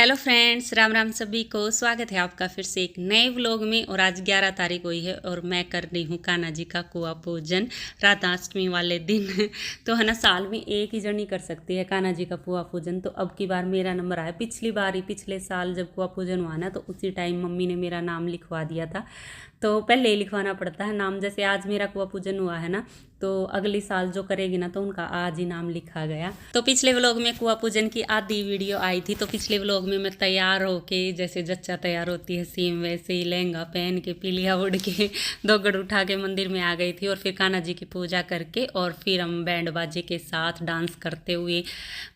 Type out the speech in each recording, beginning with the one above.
Hello friends, Ram Ram सभी को। स्वागत है आपका फिर से एक नए व्लॉग में। और आज 11 तारीख हुई है और मैं कर रही हूँ कान्हा जी का कुआं पूजन राधाष्टमी वाले दिन। तो है ना, साल में एक ही जर्नी कर सकती है कान्हा जी का कुआं पूजन। तो अब की बार मेरा नंबर आया। पिछले साल जब कुआं पूजन हुआ ना, तो उसी टाइम मम्मी ने मेरा नाम लिखवा दिया था। तो पहले ही लिखवाना पड़ता है नाम। जैसे आज मेरा कुआं पूजन हुआ है ना, तो अगली साल जो करेगी ना, तो उनका आज ही नाम लिखा गया। तो पिछले व्लॉग में कुआं पूजन की आधी वीडियो आई थी। तो पिछले व्लॉग में मैं तैयार होके, जैसे जच्चा तैयार होती है सेम वैसे ही लहंगा पहन के, पीलिया उड़ के, दोगड़ उठा के मंदिर में आ गई थी। और फिर कान्हा जी की पूजा करके और फिर हम बैंड बाजे के साथ डांस करते हुए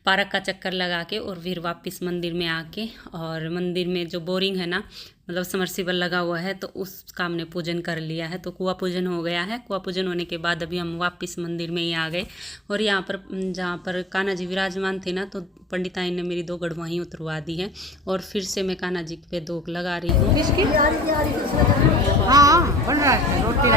पार्क का चक्कर लगा के और फिर वापस मंदिर में आके, और मंदिर में जो बोरिंग है ना, मतलब समरसीबल लगा हुआ है, तो उसका हमने पूजन कर लिया है। तो कुआं पूजन हो गया है। कुआं पूजन होने के बाद अभी हम वापस मंदिर में ही आ गए। और यहाँ पर जहाँ पर कान्हा जी विराजमान थे ना, तो पंडिताई ने मेरी दो गड़ वहीं उतरवा दी है। और फिर से मैं कान्हा जी पे दोक लगा रही हूँ। हाँ, बन रहा है रोटी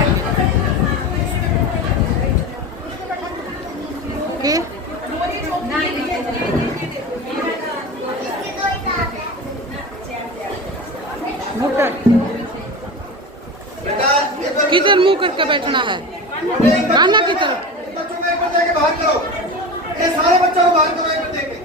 किधर मुंह करके बैठना है, गाना की तरफ। बच्चों को एक बार देके बाहर करो, ये सारे बच्चों को बाहर करो एक बार देके।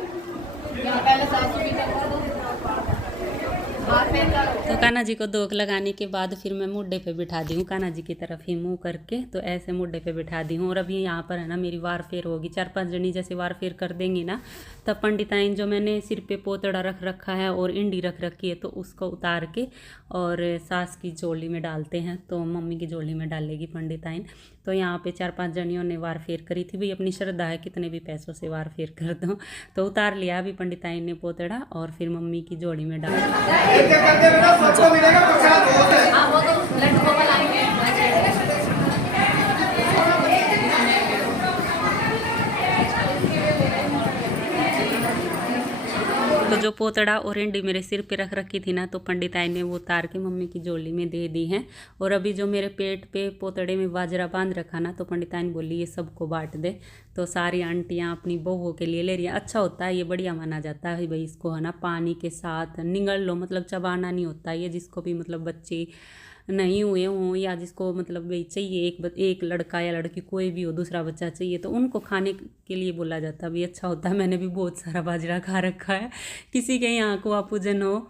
तो कान्हा जी को दोक लगाने के बाद फिर मैं मुड्डे पे बिठा दी हूँ, कान्हा जी की तरफ ही मुंह करके। तो ऐसे मुड्डे पे बिठा दी हूँ। और अभी यहाँ पर है ना, मेरी वार फेर होगी। 4-5 जनी जैसे वार फेर कर देंगी ना, तब पंडिताइन जो मैंने सिर पे पोतड़ा रख रखा है और इंडी रख रखी है, तो उसको उतार के और सास की झोली में डालते हैं। तो मम्मी की झोली में डालेगी पंडिताइन। तो यहाँ पे 4-5 जनियों ने वार फेर करी थी। भाई अपनी श्रद्धा है, कितने भी पैसों से वार फेर कर दो। तो उतार लिया अभी पंडिताइन ने पोतड़ा और फिर मम्मी की झोली में डाल। सबको मिलेगा प्रसाद बहुत है। हाँ, वो तो लड्डू लाएंगे। तो जो पोतड़ा और इंडी मेरे सिर पे रख रखी थी ना, तो पंडिताई ने वो उतार के मम्मी की झोली में दे दी है। और अभी जो मेरे पेट पे पोतड़े में बाजरा बांध रखा ना, तो पंडिताई ने बोली ये सबको बांट दे। तो सारी आंटियाँ अपनी बहुओं के लिए ले रही हैं। अच्छा होता है, ये बढ़िया माना जाता है भाई। इसको है ना पानी के साथ निगल लो, मतलब चबाना नहीं होता। ये जिसको भी मतलब बच्चे नहीं हुए हों, या जिसको मतलब भाई चाहिए, एक लड़का या लड़की कोई भी हो, दूसरा बच्चा चाहिए, तो उनको खाने के लिए बोला जाता है। भी अच्छा होता है। मैंने भी बहुत सारा बाजरा खा रखा है। किसी के यहाँ कुआं पूजन हो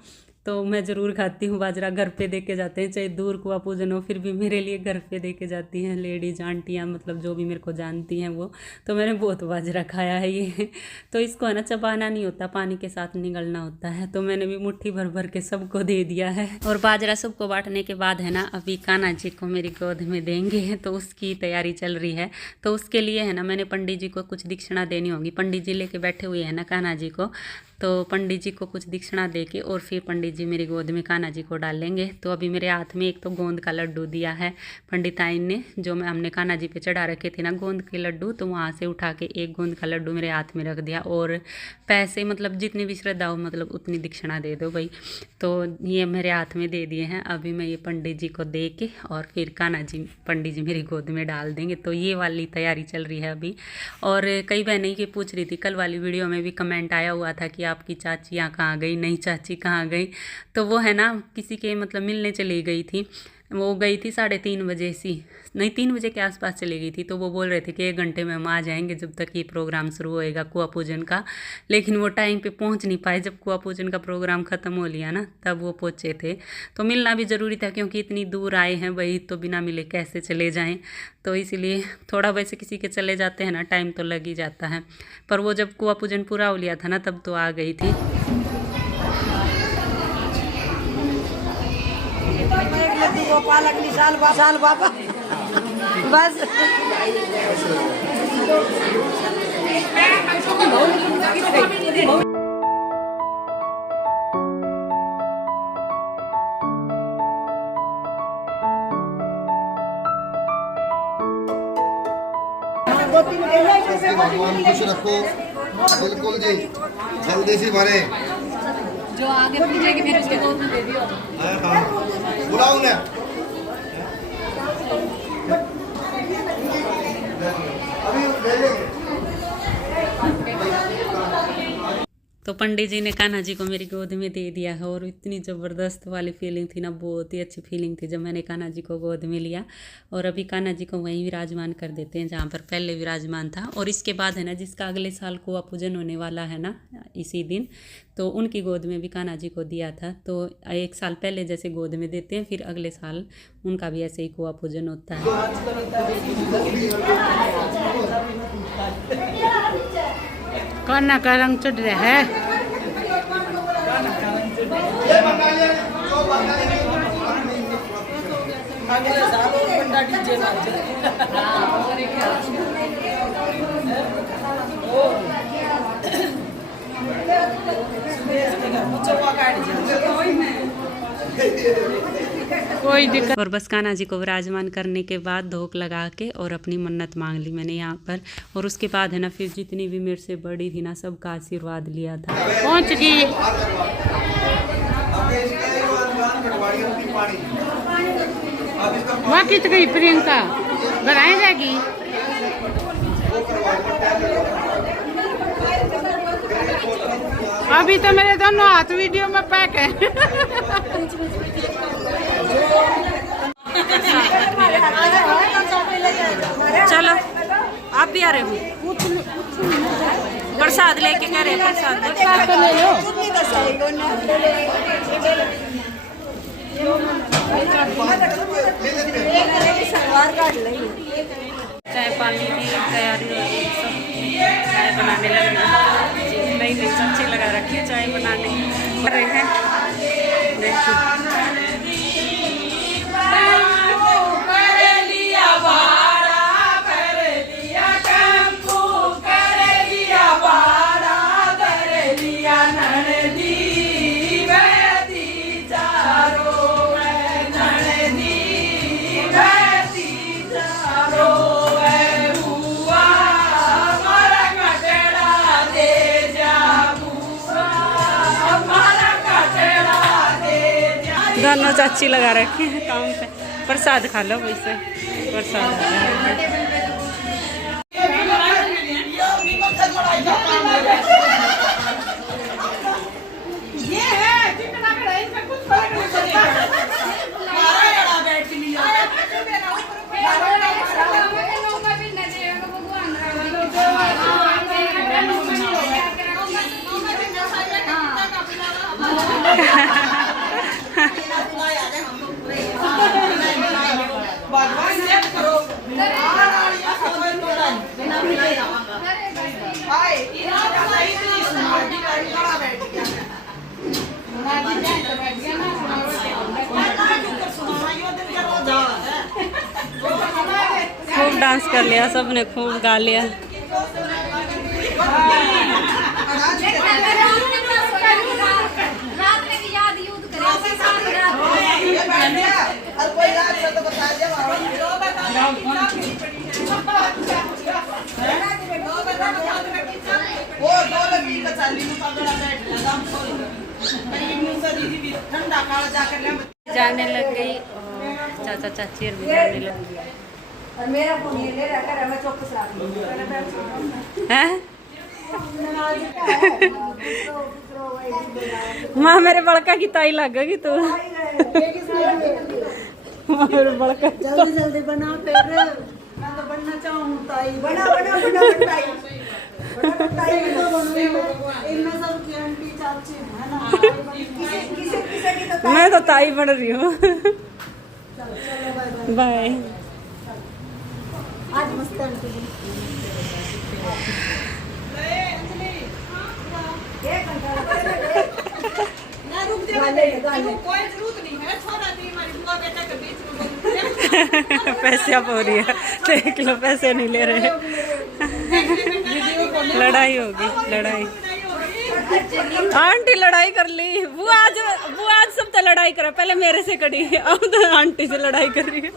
तो मैं ज़रूर खाती हूँ बाजरा। घर पे दे के जाते हैं, चाहे दूर कुआं पूजन हो, फिर भी मेरे लिए घर पे दे के जाती हैं लेडीज आंटियाँ, मतलब जो भी मेरे को जानती हैं वो। तो मैंने बहुत बाजरा खाया है ये। तो इसको है ना चबाना नहीं होता, पानी के साथ निगलना होता है। तो मैंने भी मुट्ठी भर भर के सबको दे दिया है। और बाजरा सबको बांटने के बाद है ना, अभी कान्हा जी को मेरी गोद में देंगे, तो उसकी तैयारी चल रही है। तो उसके लिए है ना, मैंने पंडित जी को कुछ दक्षिणा देनी होगी। पंडित जी लेके बैठे हुए हैं ना कान्हा जी को, तो पंडित जी को कुछ दक्षिणा दे के और फिर पंडित जी मेरी गोद में कान्हा जी को डालेंगे। तो अभी मेरे हाथ में एक तो गोंद का लड्डू दिया है पंडिताइन ने, जो हमने कान्हा जी पे चढ़ा रखे थे ना गोंद के लड्डू, तो वहाँ से उठा के एक गोंद का लड्डू मेरे हाथ में रख दिया। और पैसे मतलब जितनी भी श्रद्धा हो, मतलब उतनी दक्षिणा दे दो भाई। तो ये मेरे हाथ में दे दिए हैं। अभी मैं ये पंडित जी को दे के और फिर कान्हा जी पंडित जी मेरी गोद में डाल देंगे। तो ये वाली तैयारी चल रही है अभी। और कई बहनें ये पूछ रही थी, कल वाली वीडियो में भी कमेंट आया हुआ था कि आपकी चाचियाँ कहाँ गई, नई चाची कहाँ गई। तो वो है ना, किसी के मतलब मिलने चली गई थी। वो गई थी 3:30 बजे सी, नहीं 3 बजे के आसपास चली गई थी। तो वो बोल रहे थे कि 1 घंटे में हम आ जाएंगे, जब तक ये प्रोग्राम शुरू होएगा कुआं पूजन का। लेकिन वो टाइम पे पहुंच नहीं पाए। जब कुआं पूजन का प्रोग्राम ख़त्म हो लिया ना, तब वो पहुंचे थे। तो मिलना भी ज़रूरी था, क्योंकि इतनी दूर आए हैं भाई, तो बिना मिले कैसे चले जाएं। तो इसीलिए थोड़ा वैसे किसी के चले जाते हैं ना, टाइम तो लग ही जाता है। पर वो जब कुआं पूजन पूरा हो लिया था ना, तब तो आ गई थी। गोपाल अगली साल बाबा बस। भगवान खुश रखो, बिल्कुल जी, जल्दी से भरे। जो आगे पूछेगी फिर उसके गोद में दे दियो। बुलाओ उन्हें। अभी ले लेंगे। तो पंडित जी ने कान्हा जी को मेरी गोद में दे दिया है और इतनी ज़बरदस्त वाली फीलिंग थी ना, बहुत ही अच्छी फीलिंग थी जब मैंने कान्हा जी को गोद में लिया। और अभी कान्हा जी को वहीं विराजमान कर देते हैं जहाँ पर पहले विराजमान था। और इसके बाद है ना, जिसका अगले साल कुआ पूजन होने वाला है ना इसी दिन, तो उनकी गोद में भी कान्हा जी को दिया था। तो 1 साल पहले जैसे गोद में देते हैं, फिर अगले साल उनका भी ऐसे ही कुआ पूजन होता है। कान्हा का रंग चढ़ रहा है। कोई दिक्कत। और बस कान्हा जी को विराजमान करने के बाद धोक लगा के और अपनी मन्नत मांग ली मैंने यहाँ पर। और उसके बाद है ना, फिर जितनी भी मेरे से बड़ी थी ना, सबका आशीर्वाद लिया था। पहुंच गई। वहाँ कित गई प्रियंका, घर आए जाएगी। अभी तो मेरे दोनों हाथ वीडियो में पैक है। चलो आप भी आ रहे हो? प्रसाद लेके कह रहे हैं, प्रसाद तो ले लो। चाय पानी की तैयारी हो रही है, सब चाय बनाने लगे। नई नई सब्जी लगा रखी है, चाय बनाने कर रहे हैं। देखो दोनों चाची लगा रखी है काम पे। प्रसाद खा लो वैसे, प्रसाद खूब डांस कर लिया सबने, खूब गा लिया। जाने लग गई और चाचा चाची भी जाने लग गई। और मेरा फोन ये ले रखा है, मैं चौकस रख लूंगी। हैं? माँ मेरे बड़का की ताई लगेगी तू। मेरे बड़का जल्दी जल्दी बना, फिर मैं तो बनना चाहूँ ताई। बना बना बना ताई, बना ताई तो बनूंगी मैं। इनमें सब की आंटी चाची है ना, किसे किसे की तो मैं तो ताई बन रही हूँ। चलो बाय। आज मस्त आंटी ना रुक जा, कोई जरूरत नहीं है। छोड़ा दी हमारी बुआ बेटा के बीच में पैसे अब हो रही है, देख लो पैसे नहीं ले रहे। लड़ाई होगी, लड़ाई। आंटी लड़ाई कर ली। बुआ आज सब तो लड़ाई करा, पहले मेरे से करी, अब तो आंटी से लड़ाई कर रही है।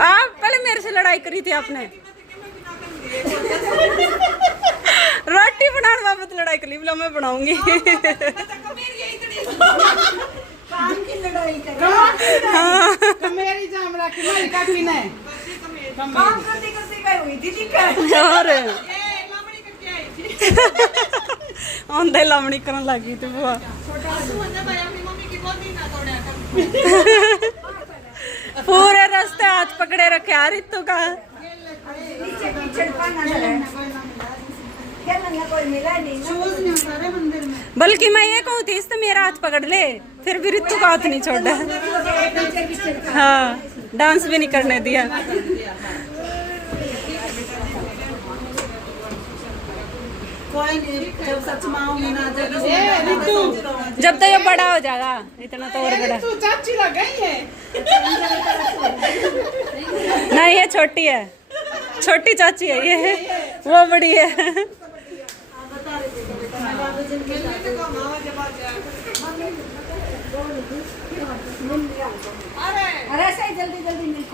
आप पहले मेरे से लड़ाई करी थी आपने। रोटी बनाने बाबत लड़ाई कर ली, बोला मैं बनाऊंगी। काम की लड़ाई कर मेरी जाम रखी मेरी काकी ने काम करते करते गई हुई दीदी का। और औंधे लावणी करने लगी थी बुआ। पूरे रास्ते हाथ पकड़े रखे आ रितु का। बल्कि मैं ये कहूँ थी इसने मेरा हाथ पकड़ ले, फिर भी रितु का हाथ नहीं छोड़ा। हाँ, डांस भी नहीं करने दिया। कोई नहीं, जब सच में आऊंगी ना, जब तक ये बड़ा हो जाएगा, इतना तो और बड़ा। चाची लग गई है। नहीं, ये छोटी है, छोटी चाची है ये, वो बड़ी है। अरे सही जल्दी जल्दी मिलते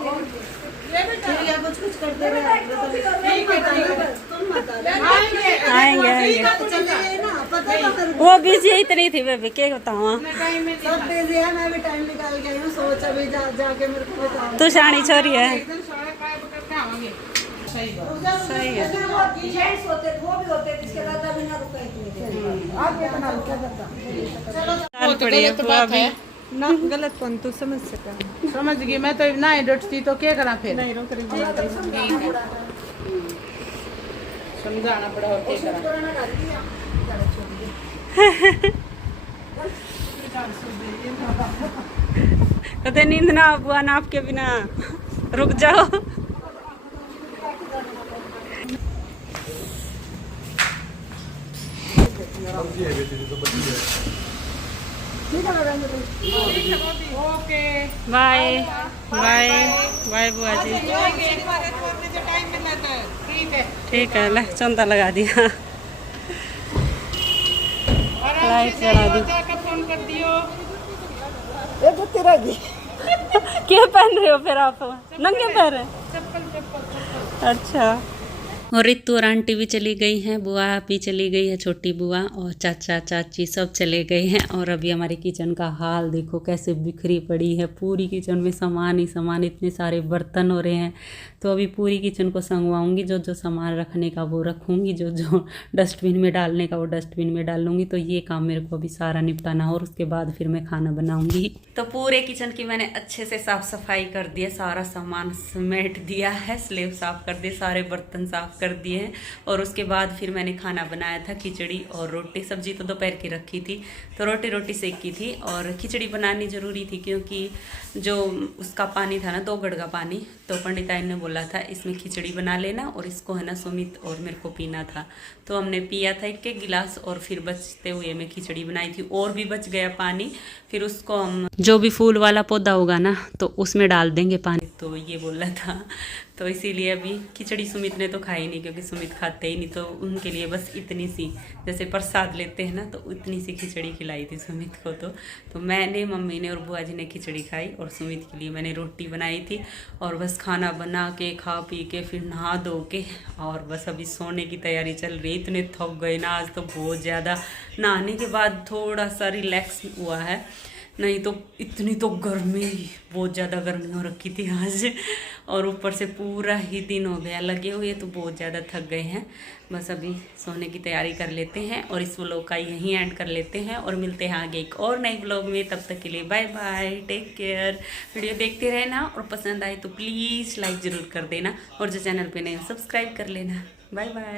कुछ करते रहे। आएंगे आएंगे। वो बिजी इतनी थी बेबी, क्या बताऊँ। सब बिजी है, मैं भी टाइम निकाल के आई हूँ। सोच अभी जाके मेरे को बताओ। तू शानी छोरी है। सही है। जेंट्स होते वो भी होते जिसके दादा भी ना रुका आप ये बना लो, क्या करता पड़ी है बुआ भी। ना गलत कौन तू समझ सका। समझ गई मैं, तो नहीं डटती तो क्या करा फिर। नहीं रोक रही समझाना पड़ा और क्या करा। कहते नींद ना बुआ ना आपके बिना, रुक जाओ। ओके बाय बाय बाय बुआ जी। टाइम मिला था। ठीक है। ठीक है, ले चंदा लगा दिया, लाइट जला दी। फोन कर दियो। क्या पहन रहे हो फिर आप, नंगे पैर हैं? अच्छा। और रितु और आंटी भी चली गई हैं, बुआ भी चली गई है, छोटी बुआ और चाचा चाची सब चले गए हैं। और अभी हमारी किचन का हाल देखो कैसे बिखरी पड़ी है, पूरी किचन में सामान ही सामान, इतने सारे बर्तन हो रहे हैं। तो अभी पूरी किचन को संगवाऊंगी, जो जो सामान रखने का वो रखूँगी, जो जो डस्टबिन में डालने का वो डस्टबिन में डालूंगी। तो ये काम मेरे को अभी सारा निपटाना है और उसके बाद फिर मैं खाना बनाऊंगी। तो पूरे किचन की मैंने अच्छे से साफ सफाई कर दी है, सारा सामान समेट दिया है, स्लेब साफ कर दिए, सारे बर्तन साफ कर दिए हैं। और उसके बाद फिर मैंने खाना बनाया था, खिचड़ी और रोटी। सब्जी तो दोपहर की रखी थी, तो रोटी सेकी थी। और खिचड़ी बनानी ज़रूरी थी क्योंकि जो उसका पानी था ना, 2 गढ़ का पानी, तो पंडिताई ने बोला था इसमें खिचड़ी बना लेना और इसको है ना सुमित और मेरे को पीना था। तो हमने पिया था 1 गिलास और फिर बचते हुए मैं खिचड़ी बनाई थी और भी बच गया पानी। फिर उसको हम जो भी फूल वाला पौधा होगा ना तो उसमें डाल देंगे पानी, तो ये बोला था। तो इसीलिए अभी खिचड़ी सुमित ने तो खाई नहीं क्योंकि सुमित खाते ही नहीं, तो उनके लिए बस इतनी सी जैसे प्रसाद लेते हैं ना, तो उतनी सी खिचड़ी खिलाई थी सुमित को। तो मैंने, मम्मी ने और बुआ जी ने खिचड़ी खाई और सुमित के लिए मैंने रोटी बनाई थी। और बस खाना बना के खा पी के फिर नहा धो के और बस अभी सोने की तैयारी चल रही। इतने थक गए ना आज तो बहुत ज़्यादा, नहाने के बाद थोड़ा सा रिलैक्स हुआ है, नहीं तो इतनी तो गर्मी, बहुत ज़्यादा गर्मी हो रखी थी आज। और ऊपर से पूरा ही दिन हो गया लगे हुए, तो बहुत ज़्यादा थक गए हैं। बस अभी सोने की तैयारी कर लेते हैं और इस व्लॉग का यहीं एंड कर लेते हैं और मिलते हैं आगे एक और नए व्लॉग में। तब तक के लिए bye bye, take care. Video देखते रहना और पसंद आए तो प्लीज़ लाइक ज़रूर कर देना और जो चैनल पे नए सब्सक्राइब कर लेना। Bye bye.